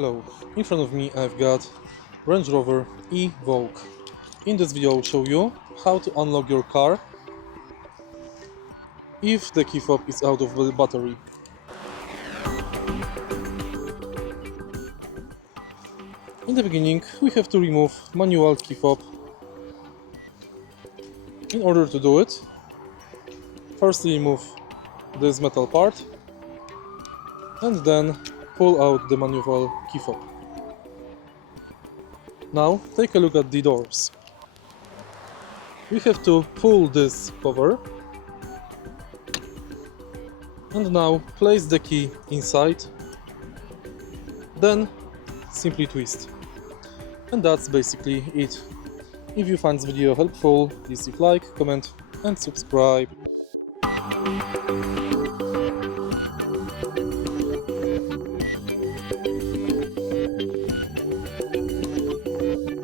Hello, in front of me I've got Range Rover Evoque. In this video I'll show you how to unlock your car if the key fob is out of the battery. In the beginning we have to remove manual key fob. In order to do it, first remove this metal part and then pull out the manual key fob. Now take a look at the doors. We have to pull this cover and now place the key inside, then simply twist. And that's basically it. If you find this video helpful, please leave like, comment and subscribe.